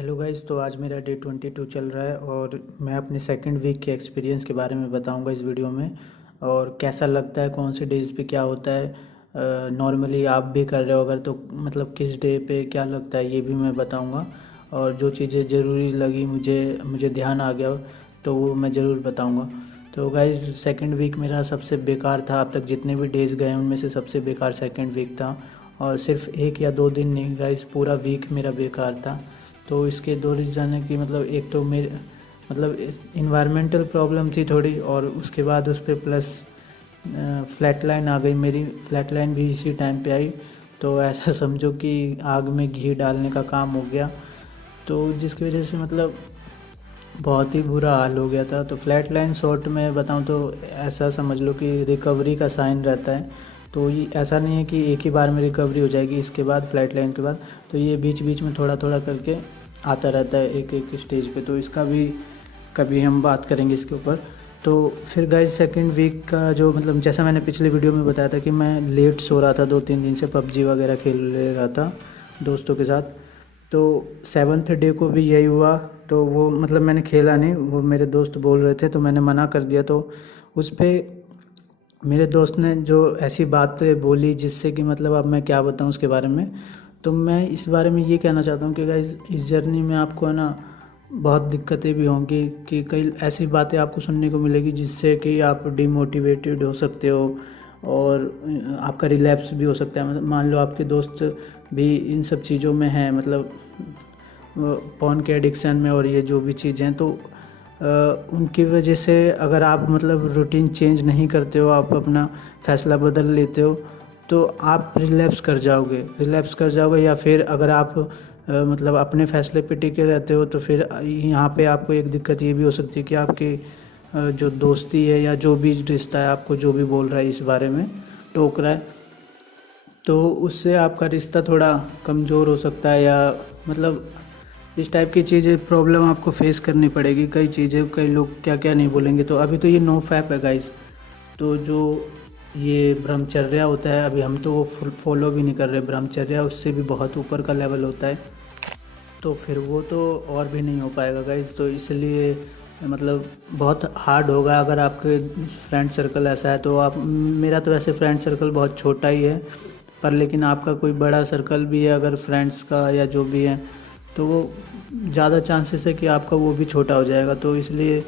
Hello guys. तो आज मेरा डे 22 चल रहा है और मैं अपने सेकंड वीक के एक्सपीरियंस के बारे में बताऊंगा इस वीडियो में। और कैसा लगता है, कौन से डेज़ पे क्या होता है, नॉर्मली आप भी कर रहे हो अगर तो मतलब किस डे पे क्या लगता है ये भी मैं बताऊंगा। और जो चीज़ें ज़रूरी लगी मुझे मुझे ध्यान आ गया तो वो मैं ज़रूर बताऊंगा। तो गाइस सेकंड वीक मेरा सबसे बेकार था, अब तक जितने भी डेज़ गए उनमें से सबसे बेकार सेकंड वीक था। और सिर्फ एक या दो दिन नहीं गाइस, पूरा वीक मेरा बेकार था। तो इसके दो रीज़न है कि मतलब एक तो मेरे मतलब इन्वायरमेंटल प्रॉब्लम थी थोड़ी, और उसके बाद उस पर प्लस फ्लैट लाइन आ गई। मेरी फ्लैट लाइन भी इसी टाइम पे आई। तो ऐसा समझो कि आग में घी डालने का काम हो गया। तो जिसकी वजह से मतलब बहुत ही बुरा हाल हो गया था। तो फ्लैट लाइन शॉर्ट में बताऊं तो ऐसा समझ लो कि रिकवरी का साइन रहता है। तो ये ऐसा नहीं है कि एक ही बार में रिकवरी हो जाएगी इसके बाद, फ्लैट लाइन के बाद। तो ये बीच बीच में थोड़ा थोड़ा करके आता रहता है एक एक स्टेज पे। तो इसका भी कभी हम बात करेंगे इसके ऊपर। तो फिर गाइस सेकंड वीक का जो मतलब जैसा मैंने पिछले वीडियो में बताया था कि मैं लेट सो रहा था, 2-3 दिन से पबजी वगैरह खेल रहा था दोस्तों के साथ। तो सेवन्थ डे को भी यही हुआ। तो वो मतलब मैंने खेला नहीं, वो मेरे दोस्त बोल रहे थे तो मैंने मना कर दिया। तो उस पर मेरे दोस्त ने जो ऐसी बातें बोली जिससे कि मतलब अब मैं क्या बताऊं उसके बारे में। तो मैं इस बारे में ये कहना चाहता हूँ कि गाइस इस जर्नी में आपको है ना बहुत दिक्कतें भी होंगी, कि कई ऐसी बातें आपको सुनने को मिलेगी जिससे कि आप डिमोटिवेटेड हो सकते हो। और आपका रिलैप्स भी हो सकता है। मतलब मान लो आपके दोस्त भी इन सब चीज़ों में हैं, मतलब पॉर्न के एडिक्शन में और ये जो भी चीज़ें हैं। तो उनकी वजह से अगर आप मतलब रूटीन चेंज नहीं करते हो, आप अपना फ़ैसला बदल लेते हो, तो आप रिलैप्स कर जाओगे। या फिर अगर आप मतलब अपने फ़ैसले पे टिके रहते हो तो फिर यहाँ पे आपको एक दिक्कत ये भी हो सकती है कि आपकी जो दोस्ती है या जो भी रिश्ता है, आपको जो भी बोल रहा है इस बारे में, टोक रहा है, तो उससे आपका रिश्ता थोड़ा कमज़ोर हो सकता है। या मतलब इस टाइप की चीज़ें प्रॉब्लम आपको फेस करनी पड़ेगी। कई चीज़ें कई लोग क्या क्या नहीं बोलेंगे। तो अभी तो ये नो फैप है गाइस। तो जो ये ब्रह्मचर्या होता है, अभी हम तो वो फॉलो भी नहीं कर रहे। ब्रह्मचर्या उससे भी बहुत ऊपर का लेवल होता है। तो फिर वो तो और भी नहीं हो पाएगा गाइस। तो इसलिए मतलब बहुत हार्ड होगा अगर आपके फ्रेंड सर्कल ऐसा है। तो आप, मेरा तो वैसे फ्रेंड सर्कल बहुत छोटा ही है, पर लेकिन आपका कोई बड़ा सर्कल भी है अगर फ्रेंड्स का या जो भी है, तो वो ज़्यादा चांसेस है कि आपका वो भी छोटा हो जाएगा। तो इसलिए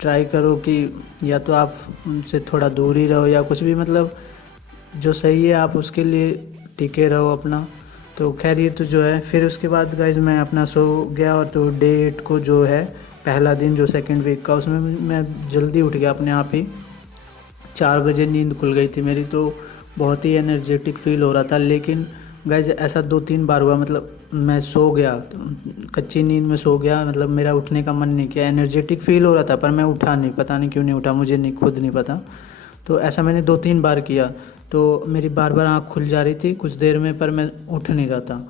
ट्राई करो कि या तो आप उनसे थोड़ा दूर ही रहो या कुछ भी, मतलब जो सही है आप उसके लिए टिके रहो अपना। तो खैर ये तो जो है, फिर उसके बाद गाइज मैं अपना सो गया। और तो डे 8 को जो है पहला दिन जो सेकंड वीक का, उसमें मैं जल्दी उठ गया अपने आप ही। 4 बजे नींद खुल गई थी मेरी। तो बहुत ही एनर्जेटिक फील हो रहा था। लेकिन गाइज ऐसा 2-3 बार हुआ, मतलब मैं सो गया तो कच्ची नींद में सो गया, मतलब मेरा उठने का मन नहीं किया। एनर्जेटिक फील हो रहा था पर मैं उठा नहीं, पता नहीं क्यों नहीं उठा, मुझे नहीं, खुद नहीं पता। तो ऐसा मैंने 2-3 बार किया। तो मेरी बार बार आँख खुल जा रही थी कुछ देर में, पर मैं उठ नहीं रहा था।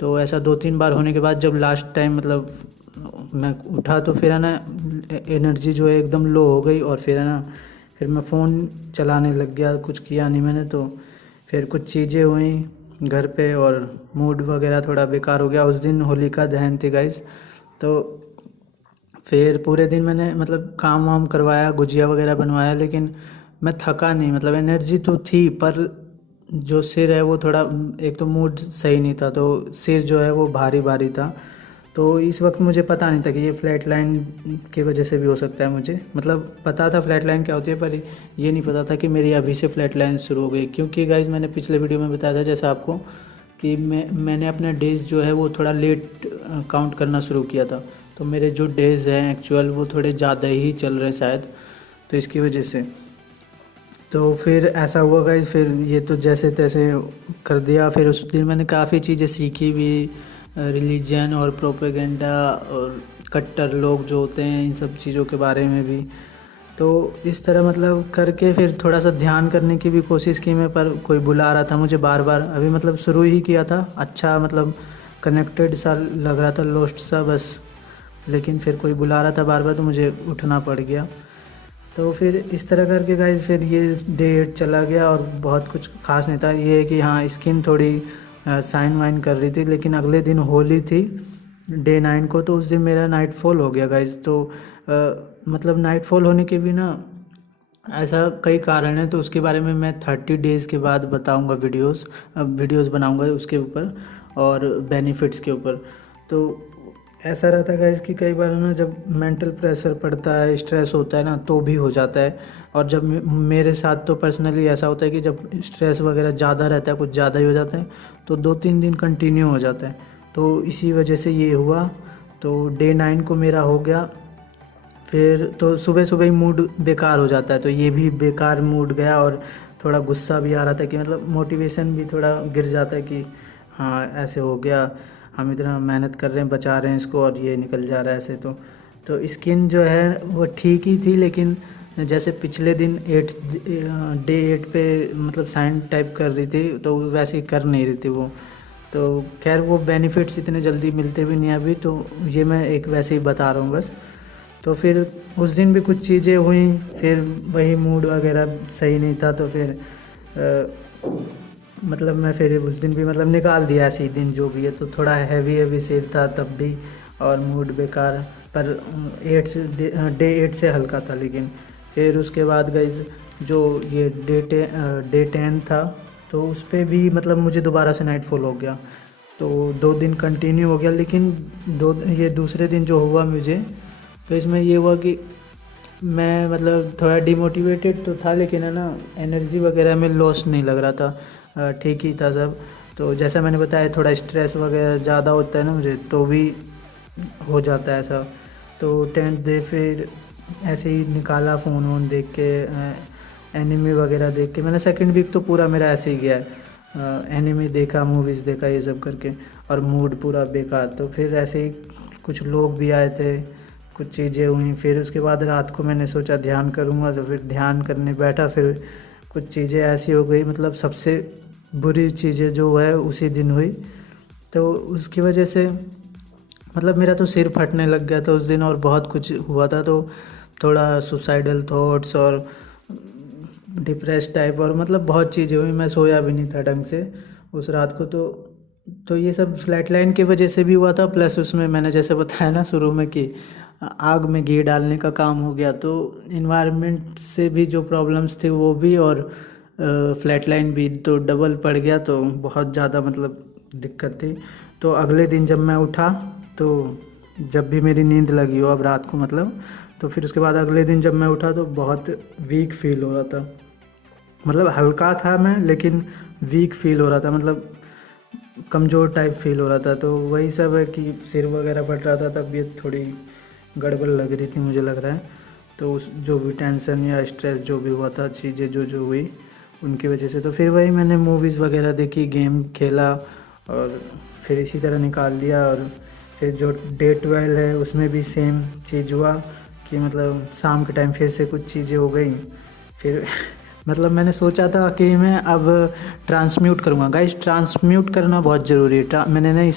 तो ऐसा 2-3 बार होने के बाद जब लास्ट टाइम मतलब मैं उठा तो फिर है ना एनर्जी जो है एकदम लो हो गई। और फिर है ना फिर मैं फ़ोन चलाने लग गया, कुछ किया नहीं मैंने। तो फिर कुछ चीज़ें हुई घर पे और मूड वगैरह थोड़ा बेकार हो गया। उस दिन होलिका दहन थी गाइस। तो फिर पूरे दिन मैंने मतलब काम वाम करवाया, गुजिया वगैरह बनवाया, लेकिन मैं थका नहीं। मतलब एनर्जी तो थी पर जो सिर है वो थोड़ा, एक तो मूड सही नहीं था, तो सिर जो है वो भारी भारी था। तो इस वक्त मुझे पता नहीं था कि ये फ्लैट लाइन की वजह से भी हो सकता है। मुझे मतलब पता था फ्लैट लाइन क्या होती है, पर ये नहीं पता था कि मेरी अभी से फ्लैट लाइन शुरू हो गई। क्योंकि गाइज मैंने पिछले वीडियो में बताया था जैसा आपको, कि मैंने अपने डेज़ जो है वो थोड़ा लेट काउंट करना शुरू किया था। तो मेरे जो डेज़ हैं एक्चुअल वो थोड़े ज़्यादा ही चल रहे हैं शायद, तो इसकी वजह से। तो फिर ऐसा हुआ गाइस, फिर ये तो जैसे तैसे कर दिया। फिर उस दिन मैंने काफ़ी चीज़ें सीखी भी, रिलीजन और प्रोपेगेंडा और कट्टर लोग जो होते हैं इन सब चीज़ों के बारे में भी। तो इस तरह मतलब करके फिर थोड़ा सा ध्यान करने की भी कोशिश की मैं, पर कोई बुला रहा था मुझे बार बार। अभी मतलब शुरू ही किया था, अच्छा मतलब कनेक्टेड सा लग रहा था, लॉस्ट सा बस। लेकिन फिर कोई बुला रहा था बार बार तो मुझे उठना पड़ गया। तो फिर इस तरह करके गाइज फिर ये डे 8 चला गया। और बहुत कुछ खास नहीं था, ये है कि हाँ स्किन थोड़ी साइन वाइन कर रही थी। लेकिन अगले दिन होली थी डे 9 को, तो उस दिन मेरा नाइटफॉल हो गया गाइज। तो मतलब नाइटफॉल होने के भी ना ऐसा कई कारण है, तो उसके बारे में मैं 30 डेज़ के बाद बताऊंगा, वीडियोस बनाऊंगा उसके ऊपर और बेनिफिट्स के ऊपर। तो ऐसा रहता है गाइस कि कई बार ना जब मेंटल प्रेशर पड़ता है, स्ट्रेस होता है ना, तो भी हो जाता है। और जब मेरे साथ तो पर्सनली ऐसा होता है कि जब स्ट्रेस वगैरह ज़्यादा रहता है, कुछ ज़्यादा ही हो जाता है, तो 2-3 दिन कंटिन्यू हो जाता है। तो इसी वजह से ये हुआ। तो डे 9 को मेरा हो गया। फिर तो सुबह सुबह ही मूड बेकार हो जाता है, तो ये भी बेकार मूड गया। और थोड़ा गुस्सा भी आ रहा था कि मतलब मोटिवेशन भी थोड़ा गिर जाता है कि हाँ ऐसे हो गया, हम इतना मेहनत कर रहे हैं, बचा रहे हैं इसको, और ये निकल जा रहा है ऐसे। तो स्किन जो है वो ठीक ही थी, लेकिन जैसे पिछले दिन डे 8 पे मतलब साइन टाइप कर रही थी, तो वैसे ही कर नहीं रही थी वो। तो खैर वो बेनिफिट्स इतने जल्दी मिलते भी नहीं अभी, तो ये मैं एक वैसे ही बता रहा हूँ बस। तो फिर उस दिन भी कुछ चीज़ें हुई, फिर वही मूड वगैरह सही नहीं था, तो फिर मतलब मैं फिर उस दिन भी मतलब निकाल दिया ऐसे ही दिन जो भी है। तो थोड़ा हैवी सिर था तब भी, और मूड बेकार, पर डे 8 से हल्का था। लेकिन फिर उसके बाद गाइज जो ये डे 10 था, तो उस पर भी मतलब मुझे दोबारा से नाइटफॉल हो गया। तो 2 दिन कंटिन्यू हो गया, लेकिन ये दूसरे दिन जो हुआ मुझे, तो इसमें ये हुआ कि मैं मतलब थोड़ा डिमोटिवेटेड तो था, लेकिन है ना एनर्जी वगैरह में लॉस नहीं लग रहा था, ठीक ही था सब। तो जैसा मैंने बताया, थोड़ा स्ट्रेस वगैरह ज़्यादा होता है ना मुझे, तो भी हो जाता है ऐसा। तो 10th डे फिर ऐसे ही निकाला, फ़ोन वोन देख के, एनिमे वगैरह देख के। मैंने सेकंड वीक तो पूरा मेरा ऐसे ही गया है, एनिमे देखा, मूवीज़ देखा, ये सब करके, और मूड पूरा बेकार। तो फिर ऐसे ही कुछ लोग भी आए थे, कुछ चीज़ें हुई। फिर उसके बाद रात को मैंने सोचा ध्यान करूँगा, तो फिर ध्यान करने बैठा, फिर कुछ चीज़ें ऐसी हो गई, मतलब सबसे बुरी चीज़ें जो है उसी दिन हुई। तो उसकी वजह से मतलब मेरा तो सिर फटने लग गया था उस दिन, और बहुत कुछ हुआ था। तो थोड़ा सुसाइडल थॉट्स और डिप्रेस टाइप, और मतलब बहुत चीज़ें हुई। मैं सोया भी नहीं था ढंग से उस रात को। तो ये सब फ्लैट लाइन की वजह से भी हुआ था, प्लस उसमें मैंने जैसे बताया ना शुरू में कि आग में घी डालने का काम हो गया। तो इन्वायरमेंट से भी जो प्रॉब्लम्स थे वो भी, और फ्लैट लाइन भी, तो डबल पड़ गया। तो बहुत ज़्यादा मतलब दिक्कत थी। तो अगले दिन जब मैं उठा, तो जब भी मेरी नींद लगी हो अब रात को मतलब, तो फिर उसके बाद अगले दिन जब मैं उठा तो बहुत वीक फील हो रहा था। मतलब हल्का था मैं, लेकिन वीक फील हो रहा था, मतलब कमज़ोर टाइप फील हो रहा था। तो वही सब है कि सिर वगैरह फट रहा था, तबीयत थोड़ी गड़बड़ लग रही थी मुझे लग रहा है। तो उस जो भी टेंशन या स्ट्रेस जो भी हुआ था, चीज़ें जो हुई उनकी वजह से। तो फिर वही मैंने मूवीज़ वगैरह देखी, गेम खेला, और फिर इसी तरह निकाल दिया। और फिर जो डे 12 है उसमें भी सेम चीज़ हुआ कि मतलब शाम के टाइम फिर से कुछ चीज़ें हो गई। फिर मतलब मैंने सोचा था कि मैं अब ट्रांसम्यूट करूँगा। गाइस, ट्रांसम्यूट करना बहुत ज़रूरी है। मैंने ना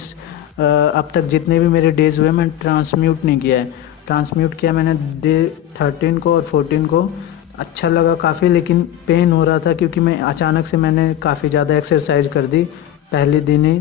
अब तक जितने भी मेरे डेज़ हुए, मैंने ट्रांसम्यूट नहीं किया है। ट्रांसम्यूट किया मैंने डे 13 को और 14 को, अच्छा लगा काफ़ी, लेकिन पेन हो रहा था क्योंकि मैं अचानक से मैंने काफ़ी ज़्यादा एक्सरसाइज कर दी पहले दिन ही।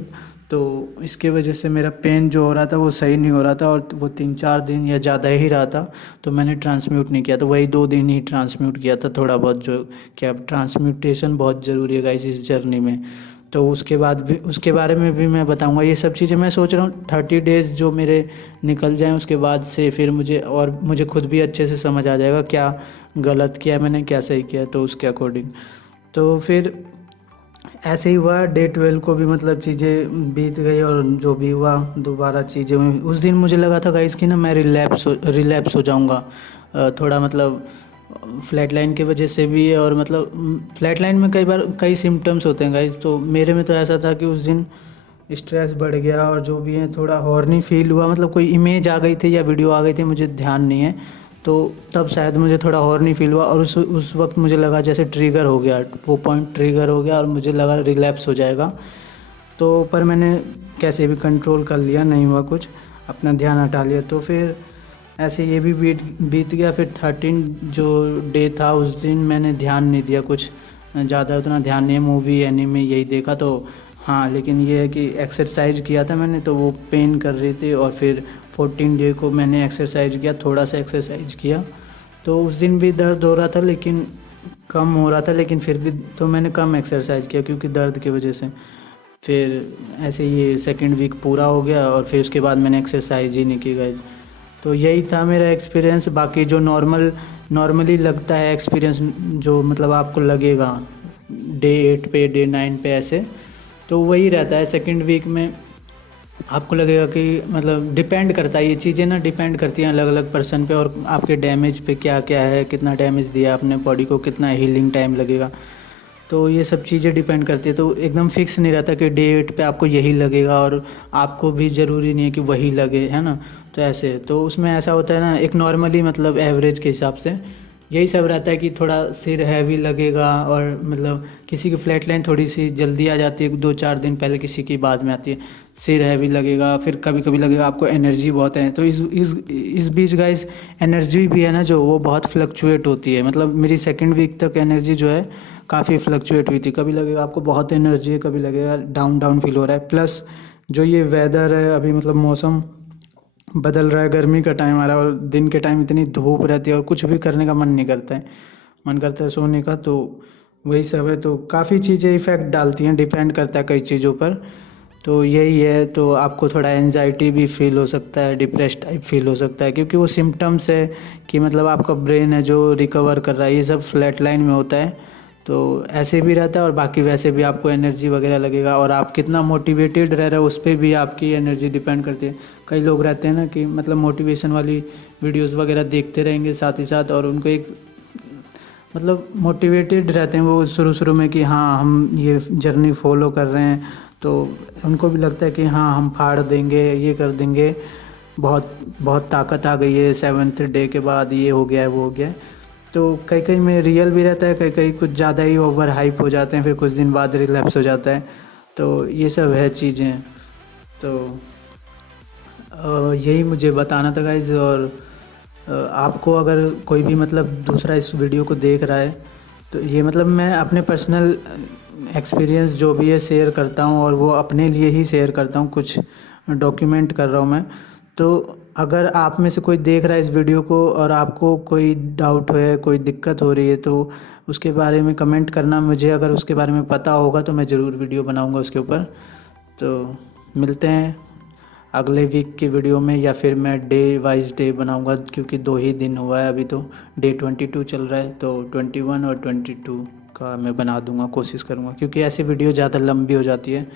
तो इसके वजह से मेरा पेन जो हो रहा था वो सही नहीं हो रहा था, और वो 3-4 दिन या ज़्यादा ही रहा था। तो मैंने ट्रांसम्यूट नहीं किया, तो वही 2 दिन ही ट्रांसम्यूट किया था थोड़ा बहुत। जो क्या ट्रांसम्यूटेशन बहुत ज़रूरी है गाइस इस जर्नी में। तो उसके बाद भी उसके बारे में भी मैं बताऊंगा। ये सब चीज़ें मैं सोच रहा हूँ 30 डेज़ जो मेरे निकल जाएं, उसके बाद से फिर मुझे खुद भी अच्छे से समझ आ जाएगा क्या गलत किया मैंने, क्या सही किया, तो उसके अकॉर्डिंग। तो फिर ऐसे ही हुआ। डे 12 को भी मतलब चीज़ें बीत गई, और जो भी हुआ दोबारा चीज़ें हुई। उस दिन मुझे लगा था गाइस कि ना मैं रिलैप्स हो जाऊंगा, थोड़ा मतलब फ्लैट लाइन की वजह से भी है। और मतलब फ्लैट लाइन में कई सिम्टम्स होते हैं गाइस। तो मेरे में तो ऐसा था कि उस दिन स्ट्रेस बढ़ गया, और जो भी है थोड़ा हॉर्नी फील हुआ, मतलब कोई इमेज आ गई थी या वीडियो आ गई थी, मुझे ध्यान नहीं है। तो तब शायद मुझे थोड़ा हॉर्नी फील हुआ, और उस वक्त मुझे लगा जैसे ट्रिगर हो गया, वो पॉइंट ट्रिगर हो गया, और मुझे लगा रिलैप्स हो जाएगा। तो पर मैंने कैसे भी कंट्रोल कर लिया, नहीं हुआ कुछ, अपना ध्यान हटा लिया। तो फिर ऐसे ये भी बीत गया। फिर 13 जो डे था उस दिन मैंने ध्यान नहीं दिया कुछ ज़्यादा, उतना ध्यान नहीं, मूवी एनीमे यही देखा। तो हाँ, लेकिन ये है कि एक्सरसाइज किया था मैंने तो वो पेन कर रही थी, और फिर 14 डे को मैंने एक्सरसाइज किया, थोड़ा सा एक्सरसाइज किया तो उस दिन भी दर्द हो रहा था, लेकिन कम हो रहा था, लेकिन फिर भी तो मैंने कम एक्सरसाइज किया क्योंकि दर्द की वजह से। फिर ऐसे ये सेकंड वीक पूरा हो गया और फिर उसके बाद मैंने एक्सरसाइज ही नहीं की गाइज। तो यही था मेरा एक्सपीरियंस। बाकी जो नॉर्मली लगता है एक्सपीरियंस, जो मतलब आपको लगेगा डे 8 पे, डे 9 पे ऐसे, तो वही रहता है सेकंड वीक में। आपको लगेगा कि मतलब डिपेंड करता है, ये चीज़ें ना डिपेंड करती हैं अलग अलग पर्सन पे, और आपके डैमेज पे क्या क्या है, कितना डैमेज दिया आपने बॉडी को, कितना हीलिंग टाइम लगेगा, तो ये सब चीज़ें डिपेंड करती है। तो एकदम फिक्स नहीं रहता कि डे 8 पे आपको यही लगेगा, और आपको भी ज़रूरी नहीं है कि वही लगे, है ना। तो ऐसे तो उसमें ऐसा होता है ना, एक नॉर्मली मतलब एवरेज के हिसाब से यही सब रहता है कि थोड़ा सिर हैवी लगेगा, और मतलब किसी की फ्लैट लाइन थोड़ी सी जल्दी आ जाती है, 2-4 दिन पहले, किसी की बाद में आती है। सिर हैवी लगेगा, फिर कभी कभी लगेगा आपको एनर्जी बहुत है। तो इस बीच गाइस एनर्जी भी है ना जो, वो बहुत फ्लक्चुएट होती है। मतलब मेरी सेकंड वीक तक एनर्जी जो है काफ़ी फ्लक्चुएट हुई थी। कभी लगेगा आपको बहुत एनर्जी है, कभी लगेगा डाउन डाउन फील हो रहा है। प्लस जो ये वेदर है अभी, मतलब मौसम बदल रहा है, गर्मी का टाइम आ रहा है, और दिन के टाइम इतनी धूप रहती है और कुछ भी करने का मन नहीं करता है, मन करता है सोने का। तो वही सब है। तो काफ़ी चीज़ें इफ़ेक्ट डालती हैं, डिपेंड करता है कई चीज़ों पर। तो यही है। तो आपको थोड़ा एनजाइटी भी फील हो सकता है, डिप्रेस टाइप फील हो सकता है, क्योंकि वो सिम्टम्स है कि मतलब आपका ब्रेन है जो रिकवर कर रहा है, ये सब फ्लैट लाइन में होता है। तो ऐसे भी रहता है, और बाकी वैसे भी आपको एनर्जी वगैरह लगेगा, और आप कितना मोटिवेटेड रह रहे हो उस पर भी आपकी एनर्जी डिपेंड करती है। कई लोग रहते हैं ना कि मतलब मोटिवेशन वाली वीडियोस वगैरह देखते रहेंगे साथ ही साथ, और उनको एक मतलब मोटिवेटेड रहते हैं वो शुरू शुरू में कि हाँ हम ये जर्नी फॉलो कर रहे हैं, तो उनको भी लगता है कि हाँ हम फाड़ देंगे, ये कर देंगे, बहुत बहुत ताकत आ गई है 7th डे के बाद, ये हो गया है, वो हो गया है। तो कई कई में रियल भी रहता है, कई कई कुछ ज़्यादा ही ओवर हाइप हो जाते हैं, फिर कुछ दिन बाद रिलैप्स हो जाता है। तो ये सब है चीज़ें। तो यही मुझे बताना था गाइज़। और आपको अगर कोई भी मतलब दूसरा इस वीडियो को देख रहा है, तो ये मतलब मैं अपने पर्सनल एक्सपीरियंस जो भी है शेयर करता हूँ, और वो अपने लिए ही शेयर करता हूँ, कुछ डॉक्यूमेंट कर रहा हूँ मैं। तो अगर आप में से कोई देख रहा है इस वीडियो को और आपको कोई डाउट है, कोई दिक्कत हो रही है, तो उसके बारे में कमेंट करना मुझे। अगर उसके बारे में पता होगा तो मैं ज़रूर वीडियो बनाऊंगा उसके ऊपर। तो मिलते हैं अगले वीक की वीडियो में, या फिर मैं डे वाइज डे बनाऊंगा, क्योंकि 2 ही दिन हुआ है अभी। तो डे 22 चल रहा है, तो 21 और 22 का मैं बना दूंगा, कोशिश करूंगा, क्योंकि ऐसी वीडियो ज़्यादा लंबी हो जाती है।